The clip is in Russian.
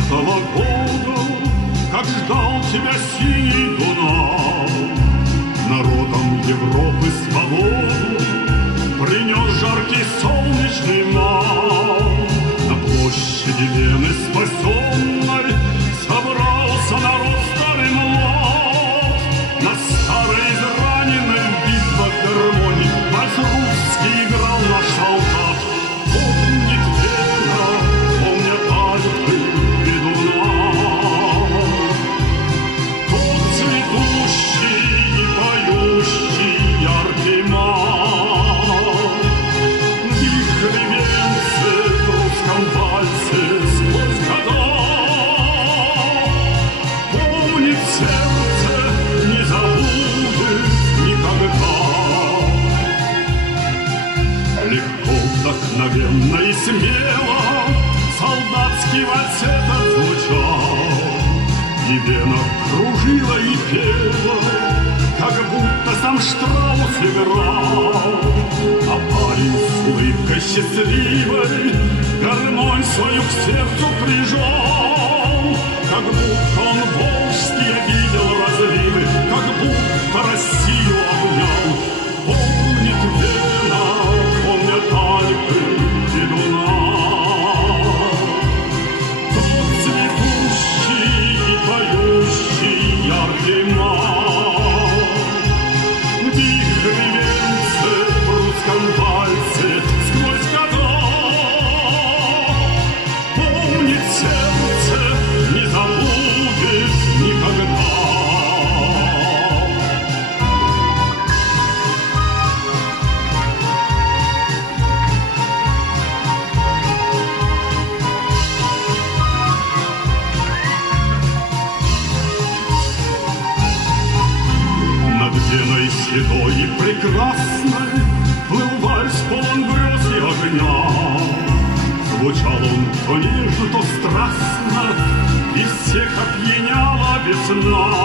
20-го года, как ждал тебя синий Дунай, народом Европы свободу принес жаркий солнечный май. На площади Вены спасенной собрался народ старый млад. На старой израненной в битвах гармонии вальс русский играл наш солдат. Помнит Вена, помнят Альпы и Дунай, тот цветущий и поющий яркий май. Вихри венцы в русском вальсе сквозь года помнит сердце, не забудет никогда. Легко, вдохновенно и смело солдатский вальс этот звучал, и Вена кружила и пела, как будто сам Штраус играл. А парень с улыбкой счастливой гармонь свою к сердцу прижал, как будто он волжские видел разливы, как будто Россию обнял. Помнит Вена, помнят Альпы и Дунай, тот цветущий и поющий яркий май. Вихри венцы в русском вальсе сквозь года помнит сердце, не забудет никогда. Над Веной седой и прекрасной плыл вальс полон грез и огня. Звучал он то нежно, то страстно, и всех опьяняла весна.